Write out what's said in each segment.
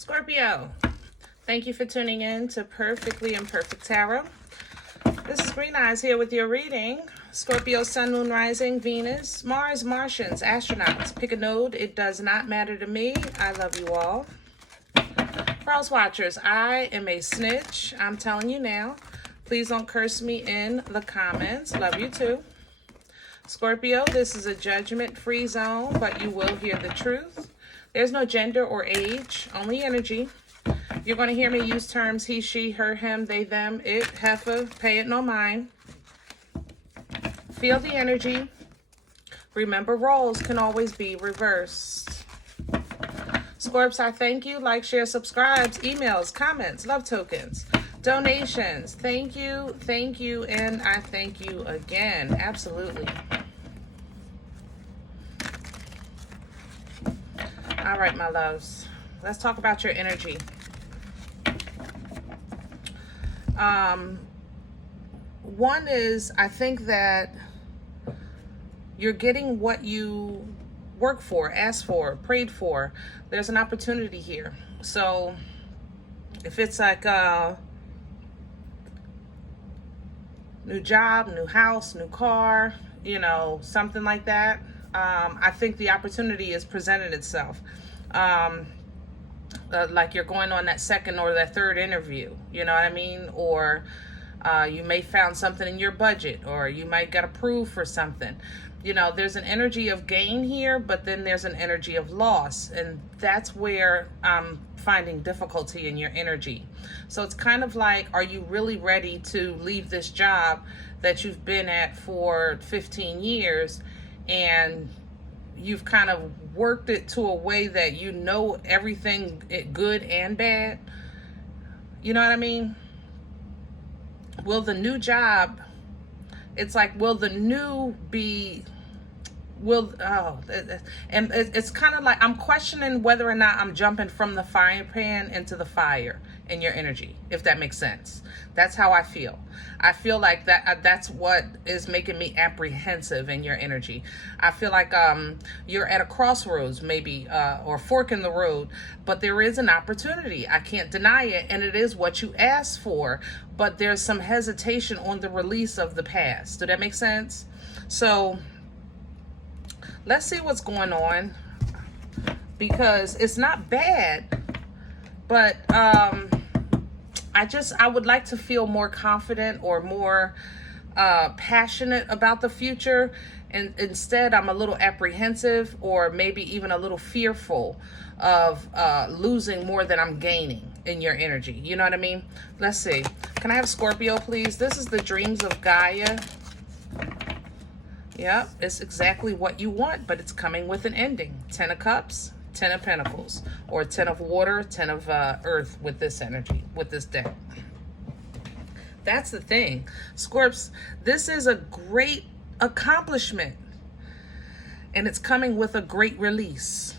Scorpio, thank you for tuning in to Perfectly Imperfect Tarot. This is Green Eyes here with your reading. Scorpio, Sun, Moon, Rising, Venus, Mars, Martians, astronauts. Pick a node. It does not matter to me. I love you all. Cross Watchers, I am a snitch. I'm telling you now. Please don't curse me in the comments. Love you too. Scorpio, this is a judgment-free zone, but you will hear the truth. There's no gender or age, only energy. You're going to hear me use terms he, she, her, him, they, them, it, heifer, pay it no mind. Feel the energy. Remember, roles can always be reversed. Scorps, I thank you. Like, share, subscribes, emails, comments, love tokens, donations. Thank you, and I thank you again. Absolutely. All right, my loves. Let's talk about your energy. One is, I think that you're getting what you work for, asked for, prayed for. There's an opportunity here. So if it's like a new job, new house, new car, you know, something like that, I think the opportunity is presented itself. Like you're going on that second or that third interview, you know what I mean? Or you may found something in your budget, or you might get approved for something. You know, there's an energy of gain here, but then there's an energy of loss. And that's where I'm finding difficulty in your energy. So it's kind of like, are you really ready to leave this job that you've been at for 15 years and you've kind of worked it to a way that you know everything good and bad? You know what I mean? Will the new job, it's like, will the new be, and it's kind of like I'm questioning whether or not I'm jumping from the frying pan into the fire in your energy, if that makes sense. That's how I feel. I feel like that's what is making me apprehensive in your energy. I feel like you're at a crossroads maybe, or fork in the road, but there is an opportunity. I can't deny it, and it is what you asked for, but there's some hesitation on the release of the past. Does that make sense? So let's see what's going on, because it's not bad, but I would like to feel more confident or more passionate about the future, and instead I'm a little apprehensive, or maybe even a little fearful of losing more than I'm gaining in your energy. You know what I mean? Let's see. Can I have Scorpio, please? This is the dreams of Gaia. Yep, it's exactly what you want, but it's coming with an ending. 10 of Cups, 10 of Pentacles, or 10 of Water, 10 of Earth with this energy, with this deck. That's the thing. Scorps, this is a great accomplishment, and it's coming with a great release.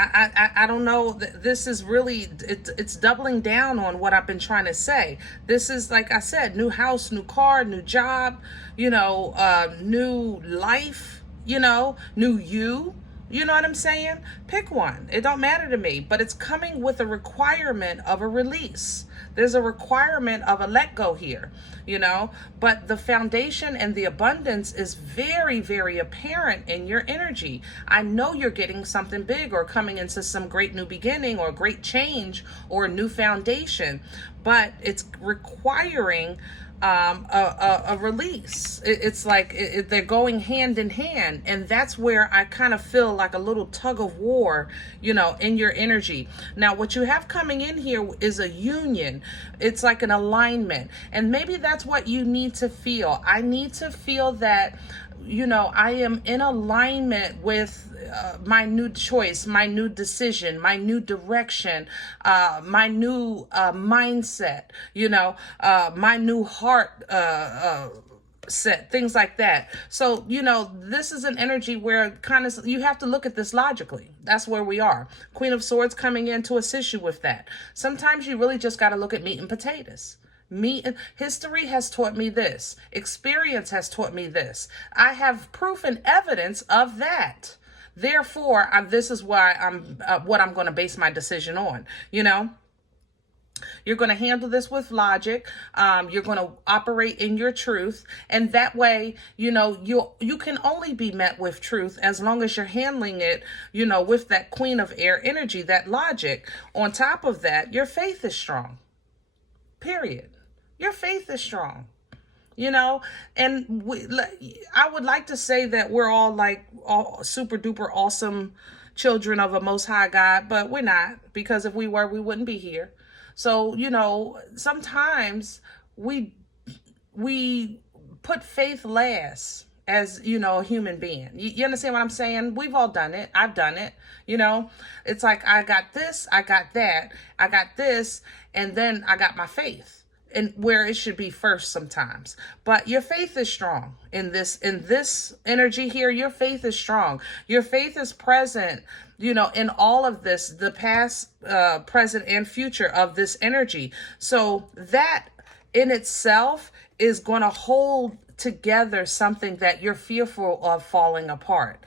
I don't know. This is really, it's doubling down on what I've been trying to say. This is, like I said, new house, new car, new job, you know, new life, you know, new you. You know what I'm saying? Pick one. It don't matter to me, but it's coming with a requirement of a release. There's a requirement of a let go here, you know, but the foundation and the abundance is very, very apparent in your energy. I know you're getting something big, or coming into some great new beginning, or great change, or a new foundation, but it's requiring a release. It's like they're going hand in hand, and that's where I kind of feel like a little tug of war, you know, in your energy. Now, what you have coming in here is a union. It's like an alignment, and maybe that's what you need to feel. I need to feel that, you know, I am in alignment with my new choice, my new decision, my new direction, my new mindset, you know, my new heart set, things like that. So, you know, this is an energy where kind of you have to look at this logically. That's where we are. Queen of Swords coming in to assist you with that. Sometimes you really just got to look at meat and potatoes. History has taught me this. Experience has taught me this. I have proof and evidence of that. Therefore, this is why what I'm going to base my decision on. You're going to handle this with logic. You're going to operate in your truth. And that way, you can only be met with truth as long as you're handling it, with that Queen of Air energy, that logic. On top of that, your faith is strong. Period. Your faith is strong. And I would like to say that we're all super duper awesome children of a most high God, but we're not, because if we were, we wouldn't be here. So, sometimes we put faith last as, a human being. You understand what I'm saying? We've all done it. I've done it. It's like, I got this, I got that, I got this, and then I got my faith. And where it should be first sometimes. But your faith is strong in this energy here. Your faith is strong. Your faith is present, in all of this, the past, present, and future of this energy. So that in itself is going to hold together something that you're fearful of falling apart.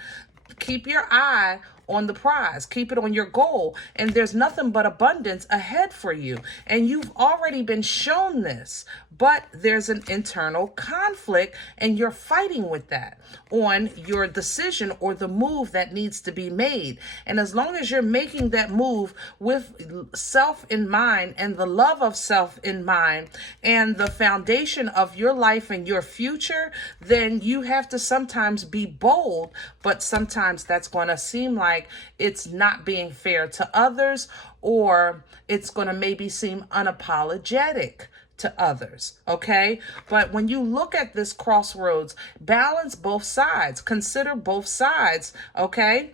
Keep your eye on the prize. Keep it on your goal. And there's nothing but abundance ahead for you. And you've already been shown this, but there's an internal conflict and you're fighting with that on your decision or the move that needs to be made. And as long as you're making that move with self in mind and the love of self in mind and the foundation of your life and your future, then you have to sometimes be bold, but sometimes that's going to seem like it's not being fair to others, or it's going to maybe seem unapologetic to others, okay? But when you look at this crossroads, balance both sides, consider both sides, okay?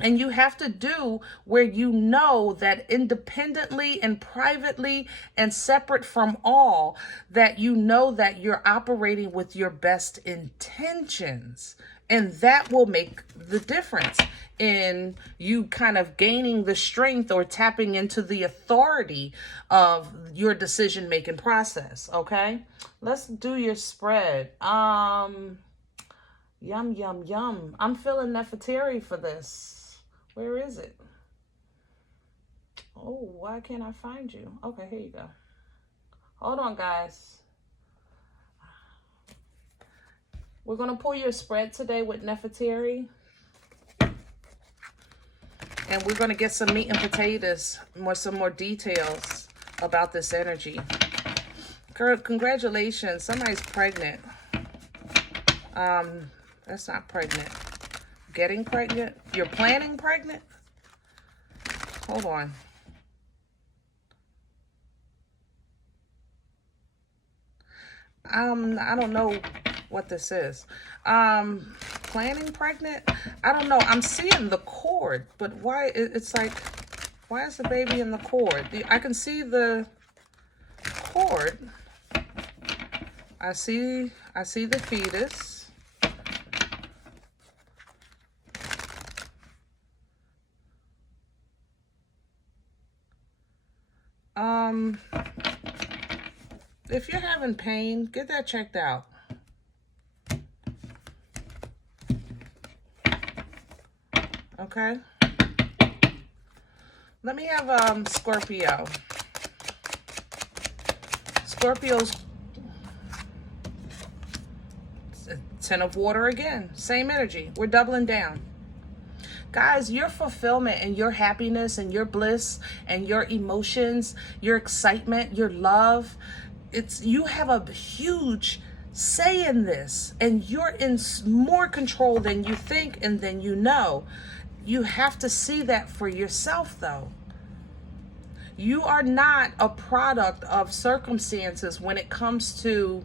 And you have to do where you know that independently and privately and separate from all, that you know that you're operating with your best intentions. And that will make the difference in you kind of gaining the strength or tapping into the authority of your decision-making process, okay? Let's do your spread. Yum, yum, yum. I'm feeling Nefertari for this. Where is it? Oh, why can't I find you? Okay, here you go. Hold on, guys. We're going to pull your spread today with Nefertari. And we're going to get some meat and potatoes, some more details about this energy. Girl, congratulations. Somebody's pregnant. That's not pregnant. Getting pregnant? You're planning pregnant? Hold on. I don't know what this is. Planning pregnant? I don't know. I'm seeing the cord, but why? It's like, why is the baby in the cord? I can see the cord. I see the fetus. If you're having pain, get that checked out. Okay. Let me have Scorpio. Scorpio's 10 of water again. Same energy. We're doubling down. Guys, your fulfillment and your happiness and your bliss and your emotions, your excitement, your love, you have a huge say in this, and you're in more control than you think and than you know. You have to see that for yourself, though. You are not a product of circumstances when it comes to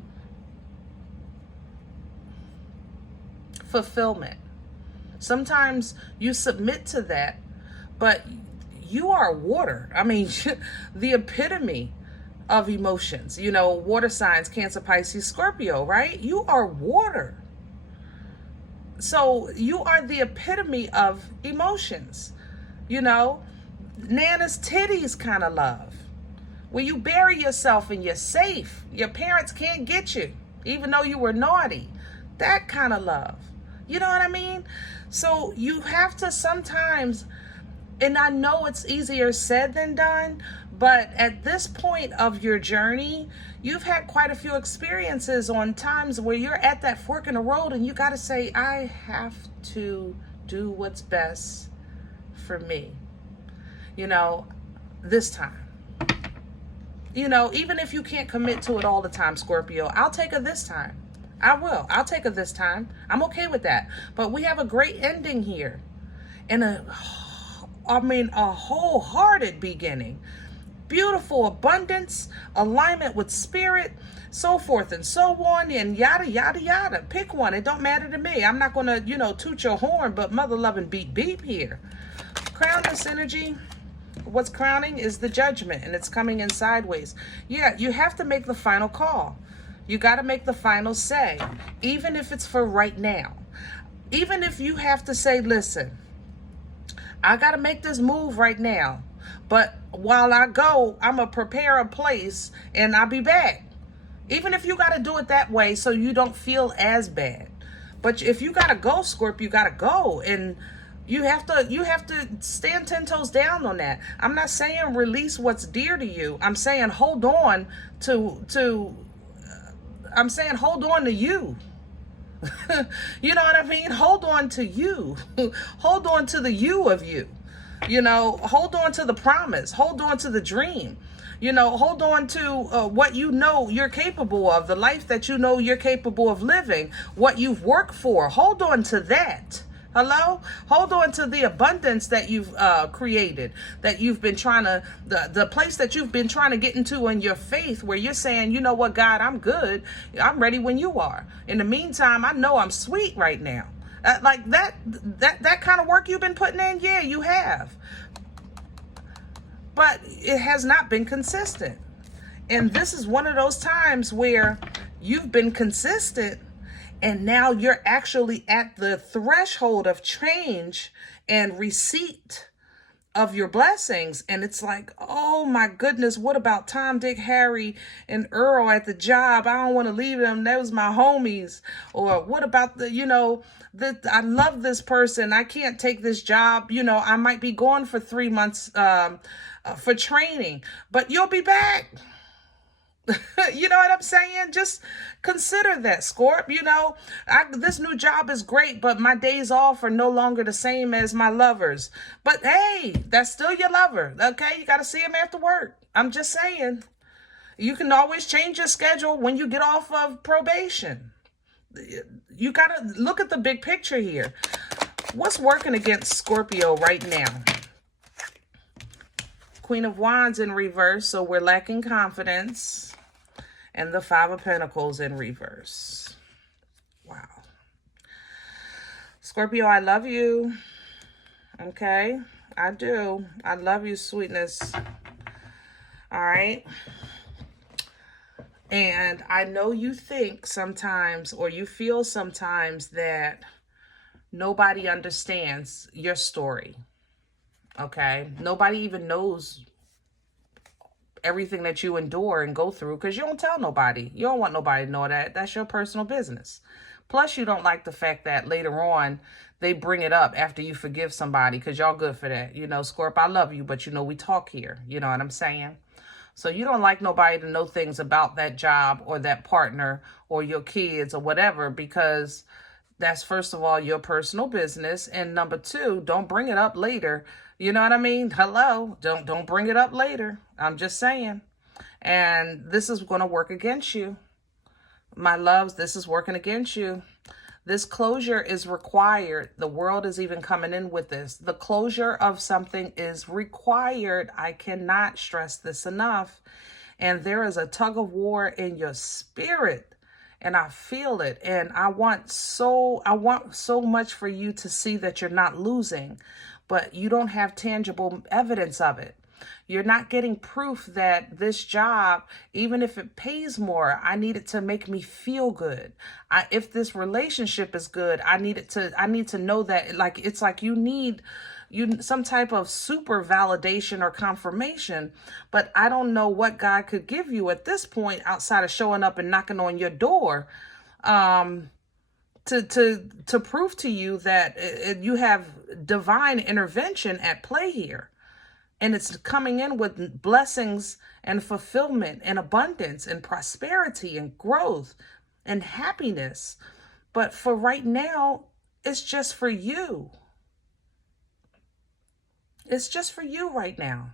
fulfillment. Sometimes you submit to that, but you are water. I mean, the epitome of emotions. Water signs, Cancer, Pisces, Scorpio, right? You are water. So you are the epitome of emotions. Nana's titties kind of love. Where you bury yourself and you're safe. Your parents can't get you, even though you were naughty. That kind of love. You know what I mean? So you have to sometimes, and I know it's easier said than done, but at this point of your journey, you've had quite a few experiences on times where you're at that fork in the road and you got to say, I have to do what's best for me, you know, this time. You know, even if you can't commit to it all the time, Scorpio, I'll take it this time. I will. I'll take it this time. I'm okay with that. But we have a great ending here and a wholehearted beginning. Beautiful abundance, alignment with spirit, so forth and so on, and yada, yada, yada. Pick one. It don't matter to me. I'm not going to, you know, toot your horn, but mother loving beep, beep here. Crown this energy. What's crowning is the judgment, and it's coming in sideways. Yeah, you have to make the final call. You got to make the final say, even if it's for right now. Even if you have to say, listen, I got to make this move right now. But while I go, I'm going to prepare a place and I'll be back. Even if you got to do it that way so you don't feel as bad. But if you got to go, Scorpio, you got to go. And you have to stand 10 toes down on that. I'm not saying release what's dear to you. I'm saying hold on to hold on to you. You know what I mean? Hold on to you. Hold on to the you of you. You know, hold on to the promise. Hold on to the dream. You know, hold on to what you know you're capable of, the life that you know you're capable of living, what you've worked for. Hold on to that. Hello? Hold on to the abundance that you've created, that you've been trying to, the place that you've been trying to get into in your faith, where you're saying, you know what, God, I'm good. I'm ready when you are. In the meantime, I know I'm sweet right now. Like that kind of work you've been putting in, yeah, you have. But it has not been consistent. And this is one of those times where you've been consistent, and now you're actually at the threshold of change and receipt of your blessings. And it's like, oh my goodness, what about Tom, Dick, Harry, and Earl at the job? I don't want to leave them. That was my homies. Or what about I love this person. I can't take this job. You know, I might be gone for 3 months for training, but you'll be back. You know what I'm saying? Just consider that, Scorp. You know, this new job is great, but my days off are no longer the same as my lovers. But hey, that's still your lover, okay? You got to see him after work. I'm just saying. You can always change your schedule when you get off of probation. You got to look at the big picture here. What's working against Scorpio right now? Queen of Wands in reverse, so we're lacking confidence. And the Five of Pentacles in reverse. Wow. Scorpio, I love you. Okay? I do. I love you, sweetness. All right? And I know you think sometimes, or you feel sometimes, that nobody understands your story. Okay? Nobody even knows everything that you endure and go through, because you don't tell nobody. You don't want nobody to know that. That's your personal business. Plus, you don't like the fact that later on they bring it up after you forgive somebody, because y'all good for that. You know, Scorp, I love you, but you know, we talk here. You know what I'm saying? So you don't like nobody to know things about that job or that partner or your kids or whatever, because that's, first of all, your personal business. And number two, don't bring it up later. You know what I mean? Hello, don't bring it up later. I'm just saying. And this is going to work against you. My loves, this is working against you. This closure is required. The world is even coming in with this. The closure of something is required. I cannot stress this enough. And there is a tug of war in your spirit. And I feel it. And I want so much for you to see that you're not losing. But you don't have tangible evidence of it. You're not getting proof that this job, even if it pays more, I need it to make me feel good. If this relationship is good, I need to know that, like, it's like you need some type of super validation or confirmation. But I don't know what God could give you at this point outside of showing up and knocking on your door. to prove to you that you have divine intervention at play here. And it's coming in with blessings and fulfillment and abundance and prosperity and growth and happiness. But for right now, it's just for you. It's just for you right now.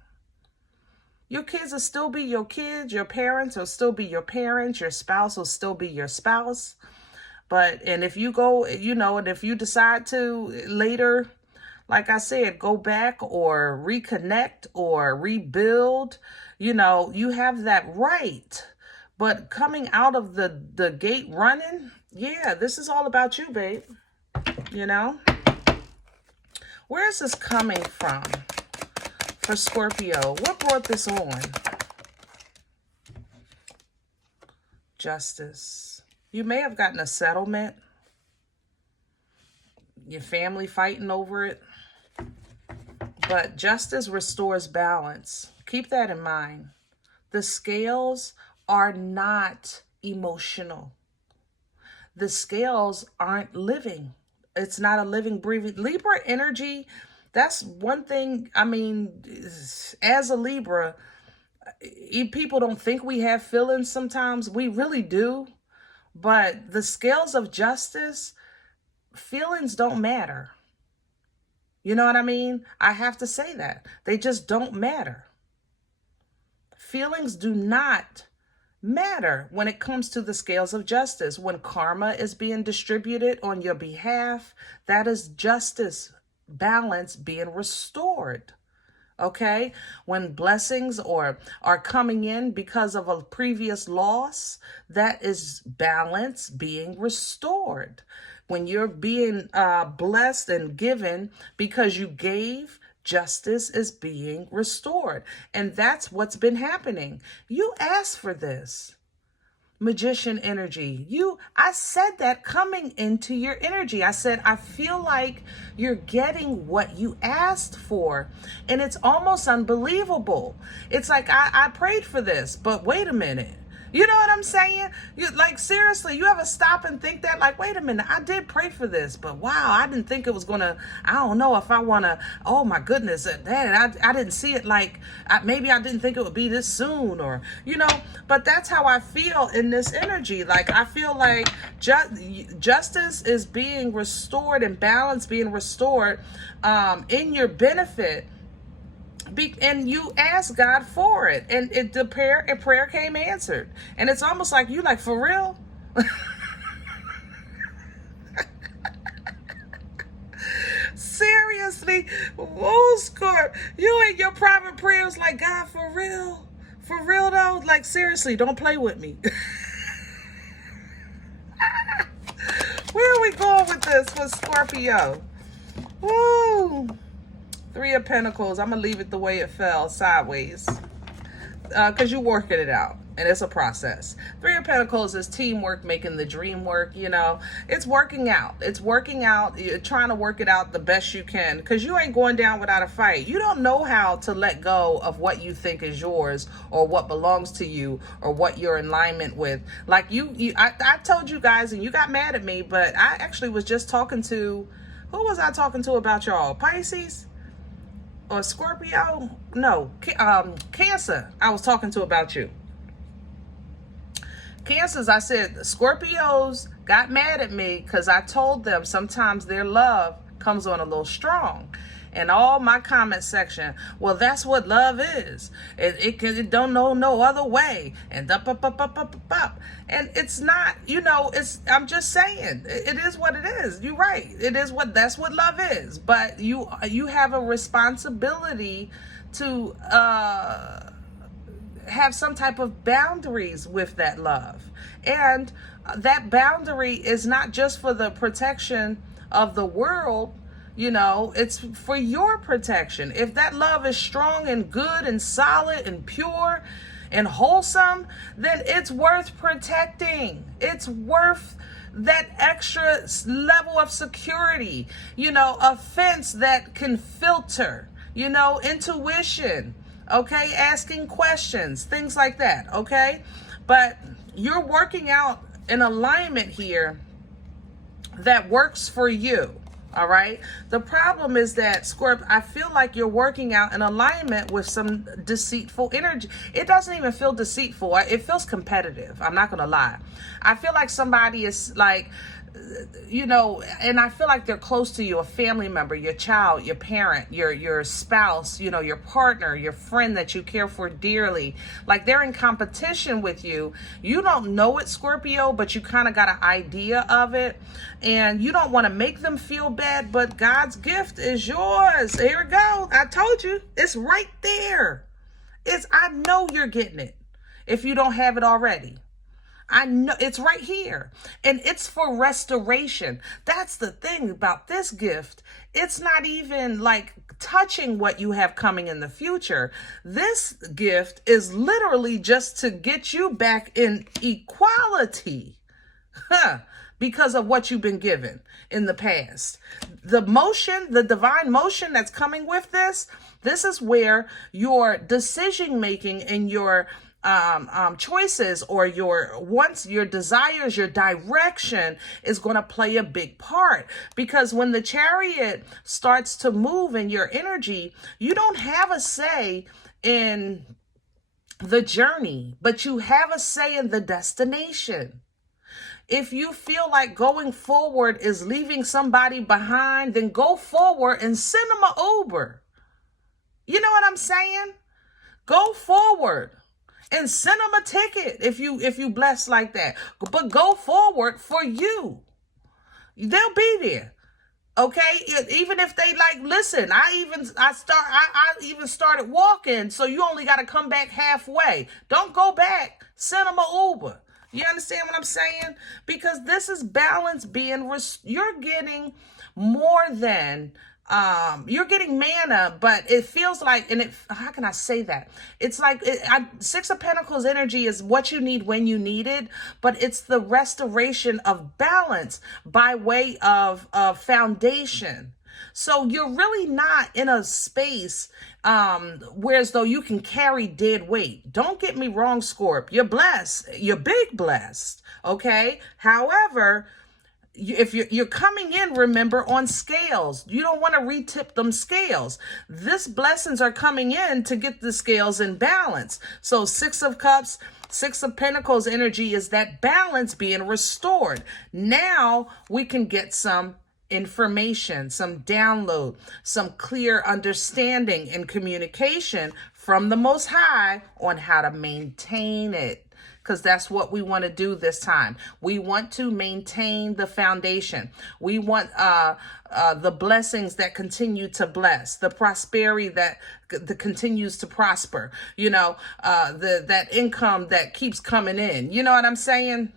Your kids will still be your kids. Your parents will still be your parents. Your spouse will still be your spouse. And if you go, and if you decide to later, like I said, go back or reconnect or rebuild, you have that right. But coming out of the gate running, yeah, this is all about you, babe. Where is this coming from for Scorpio? What brought this on? Justice. You may have gotten a settlement. Your family fighting over it. But justice restores balance. Keep that in mind. The scales are not emotional. The scales aren't living. It's not a living, breathing. Libra energy, that's one thing. I mean, as a Libra, people don't think we have feelings sometimes. We really do. But the scales of justice, feelings don't matter. You know what I mean? I have to say that. They just don't matter. Feelings do not matter when it comes to the scales of justice. When karma is being distributed on your behalf, that is justice, balance being restored. Okay? When blessings are coming in because of a previous loss, that is balance being restored. When you're being blessed and given because you gave, justice is being restored. And that's what's been happening. You asked for this. Magician energy. I said that coming into your energy. I said, I feel like you're getting what you asked for. And it's almost unbelievable. It's like, I prayed for this, but wait a minute. You know what I'm saying? Seriously, you ever stop and think that, wait a minute, I did pray for this, but wow, I didn't think it was going to, I don't know if I want to, oh my goodness, I didn't see it maybe I didn't think it would be this soon but that's how I feel in this energy. I feel like justice is being restored and balance being restored in your benefit. And you asked God for it, and prayer came answered. And it's almost like you for real? Seriously? Oh, Scorp, you and your private prayers God, for real? For real though? Seriously, don't play with me. Where are we going with this for Scorpio? Woo! 3 of Pentacles. I'm going to leave it the way it fell, sideways. Because you're working it out. And it's a process. 3 of Pentacles is teamwork, making the dream work. It's working out. It's working out. You're trying to work it out the best you can. Because you ain't going down without a fight. You don't know how to let go of what you think is yours, or what belongs to you, or what you're in alignment with. I told you guys, and you got mad at me, but I actually was just talking to, who was I talking to about y'all? Pisces? Or Scorpio? No, Cancer. I was talking to about you. Cancers, I said, Scorpios got mad at me because I told them sometimes their love comes on a little strong. And all my comment section, well, that's what love is. It don't know no other way. And up. And it's not, I'm just saying, it is what it is. You're right. That's what love is. But you have a responsibility to have some type of boundaries with that love. And that boundary is not just for the protection of the world. It's for your protection. If that love is strong and good and solid and pure and wholesome, then it's worth protecting. It's worth that extra level of security, a fence that can filter, intuition, okay, asking questions, things like that, okay? But you're working out an alignment here that works for you. All right. The problem is that, Scorp, I feel like you're working out in alignment with some deceitful energy. It doesn't even feel deceitful. It feels competitive. I'm not going to lie. I feel like somebody is like, and I feel like they're close to you, a family member, your child, your parent, your spouse, your partner, your friend that you care for dearly. Like they're in competition with you. You don't know it, Scorpio, but you kind of got an idea of it. And you don't want to make them feel bad, but God's gift is yours. Here we go. I told you. It's right there. I know you're getting it if you don't have it already. I know it's right here, and it's for restoration. That's the thing about this gift. It's not even like touching what you have coming in the future. This gift is literally just to get you back in equality, because of what you've been given in the past. The motion, the divine motion that's coming with this is where your decision making and your choices or your wants, your desires, your direction is going to play a big part. Because when the Chariot starts to move in your energy, you don't have a say in the journey, but you have a say in the destination. If you feel like going forward is leaving somebody behind, then go forward and send them an Uber. You know what I'm saying? Go forward and send them a ticket if you blessed like that. But go forward for you. They'll be there. Okay, even if they like, listen, I even started walking, so you only got to come back halfway. Don't go back. Send them an Uber. You understand what I'm saying? Because this is balance being, you're getting more than, you're getting mana, but it feels like, how can I say that? It's like, Six of Pentacles energy is what you need when you need it, but it's the restoration of balance by way of foundation. So you're really not in a space whereas though you can carry dead weight. Don't get me wrong, Scorp. You're blessed. You're big blessed. Okay. However, if you're coming in, remember, on scales, you don't want to retip them scales. This blessings are coming in to get the scales in balance. So Six of Cups, Six of Pentacles energy is that balance being restored. Now we can get some information, some download, some clear understanding and communication from the Most High on how to maintain it. Because that's what we want to do this time. We want to maintain the foundation. We want the blessings that continue to bless, the prosperity that continues to prosper. That income that keeps coming in. You know what I'm saying?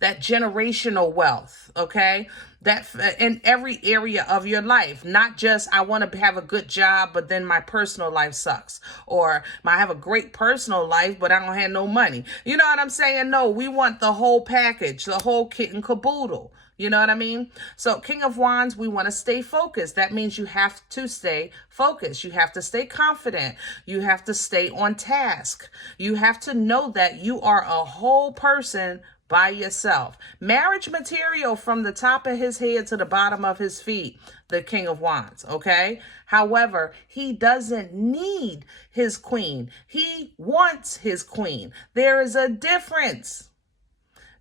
That generational wealth, okay? That in every area of your life, not just I want to have a good job, but then my personal life sucks. Or I have a great personal life, but I don't have no money. You know what I'm saying? No, we want the whole package, the whole kit and caboodle. You know what I mean? So King of Wands, we want to stay focused. That means you have to stay focused. You have to stay confident. You have to stay on task. You have to know that you are a whole person by yourself. Marriage material from the top of his head to the bottom of his feet, the King of Wands, okay? However, he doesn't need his queen. He wants his queen. There is a difference.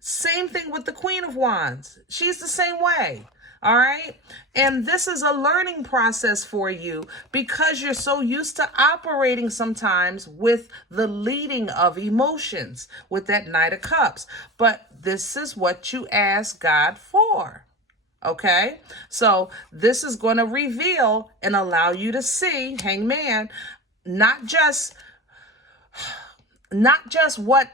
Same thing with the Queen of Wands. She's the same way. All right. And this is a learning process for you because you're so used to operating sometimes with the leading of emotions with that Knight of Cups. But this is what you ask God for. Okay. So this is going to reveal and allow you to see, Hangman, not just what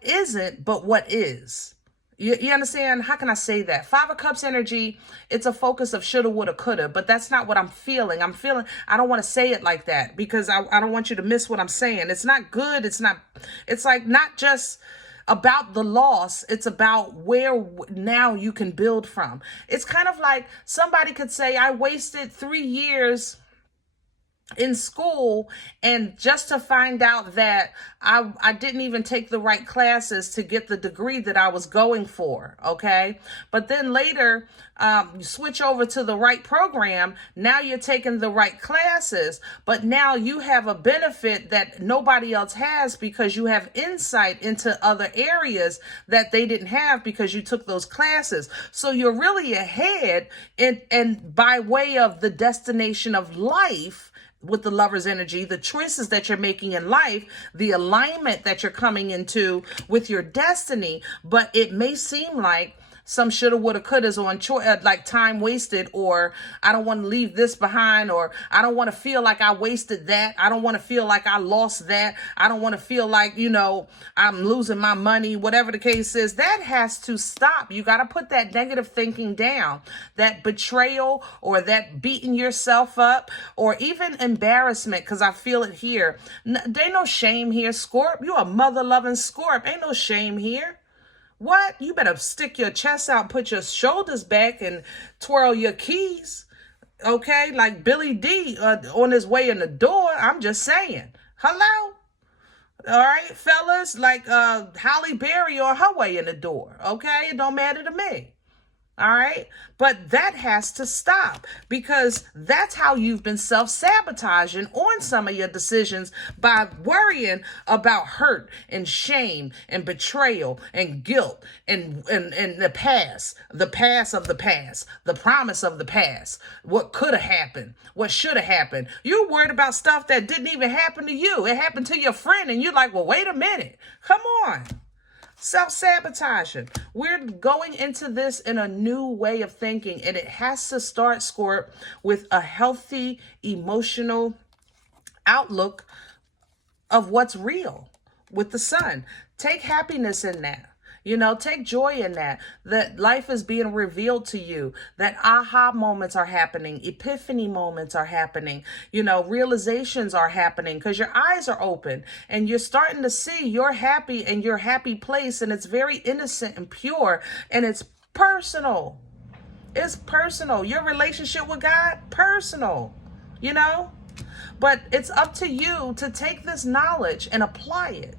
isn't, but what is. You understand? How can I say that? Five of Cups energy, it's a focus of shoulda, woulda, coulda, but that's not what I'm feeling. I don't want to say it like that because I don't want you to miss what I'm saying. It's not good. It's like not just about the loss. It's about where now you can build from. It's kind of like somebody could say, I wasted 3 years in school, and just to find out that I didn't even take the right classes to get the degree that I was going for, okay? But then later, you switch over to the right program, now you're taking the right classes, but now you have a benefit that nobody else has because you have insight into other areas that they didn't have because you took those classes. So you're really ahead, and by way of the destination of life, with the Lover's energy, the choices that you're making in life, the alignment that you're coming into with your destiny. But it may seem like some shoulda, woulda, couldas on like time wasted, or I don't want to leave this behind, or I don't want to feel like I wasted that. I don't want to feel like I lost that. I don't want to feel like, you know, I'm losing my money, whatever the case is. That has to stop. You got to put that negative thinking down, that betrayal or that beating yourself up or even embarrassment, because I feel it here. There ain't no shame here, Scorp. You a mother-loving Scorp. Ain't no shame here. What? You better stick your chest out, put your shoulders back, and twirl your keys, okay? Like Billy D on his way in the door. I'm just saying. Hello? All right, fellas? Like Halle Berry on her way in the door, okay? It don't matter to me. All right. But that has to stop, because that's how you've been self-sabotaging on some of your decisions by worrying about hurt and shame and betrayal and guilt and the past of the past, the promise of the past, what could have happened, what should have happened. You're worried about stuff that didn't even happen to you. It happened to your friend, and you're like, well, wait a minute. Come on. Self-sabotaging. We're going into this in a new way of thinking, and it has to start, Scorp, with a healthy emotional outlook of what's real with the sun. Take happiness in that. You know, take joy in that life is being revealed to you, that aha moments are happening, epiphany moments are happening, you know, realizations are happening because your eyes are open and you're starting to see you're happy in your happy place, and it's very innocent and pure, and it's personal. It's personal. Your relationship with God, personal, you know, but it's up to you to take this knowledge and apply it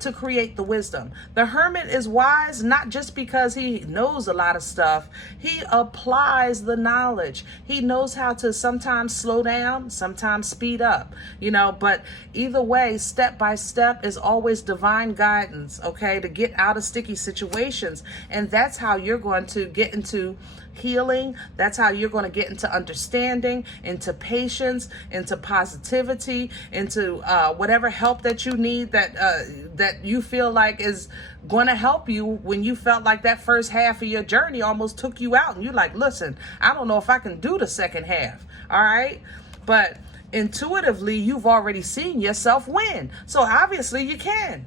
to create the wisdom. The hermit is wise not just because he knows a lot of stuff. He applies the knowledge. He knows how to sometimes slow down, sometimes speed up, you know, but either way, step by step is always divine guidance, okay, to get out of sticky situations. And that's how you're going to get into healing. That's how you're going to get into understanding, into patience, into positivity, into whatever help that you need, that you feel like is going to help you when you felt like that first half of your journey almost took you out, and you're like, listen, I don't know if I can do the second half. All right. But intuitively, you've already seen yourself win. So obviously you can.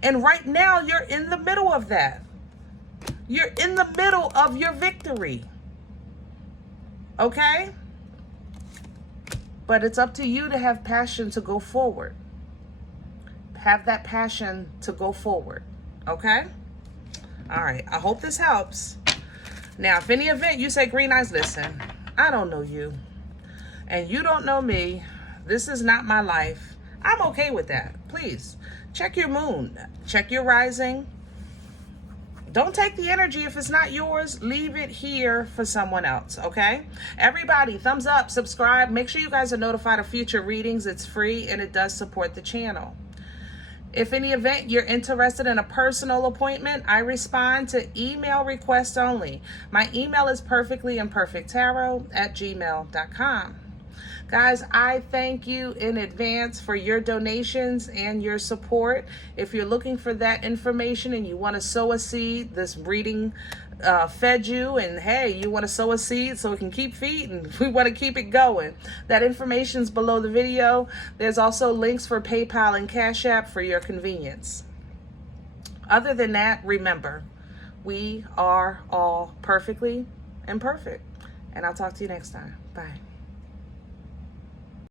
And right now you're in the middle of that. You're in the middle of your victory. Okay? But it's up to you to have passion to go forward. Have that passion to go forward. Okay? All right. I hope this helps. Now, if any event you say, Green Eyes, listen, I don't know you, and you don't know me. This is not my life. I'm okay with that. Please check your moon. Check your rising. Don't take the energy if it's not yours. Leave it here for someone else, okay? Everybody, thumbs up, subscribe. Make sure you guys are notified of future readings. It's free, and it does support the channel. If any event you're interested in a personal appointment, I respond to email requests only. My email is perfectlyimperfecttarot@gmail.com. Guys, I thank you in advance for your donations and your support. If you're looking for that information and you want to sow a seed, this reading fed you, and hey, you want to sow a seed so it can keep feeding. We want to keep it going. That information's below the video. There's also links for PayPal and Cash App for your convenience. Other than that, remember, we are all perfectly imperfect. And I'll talk to you next time. Bye.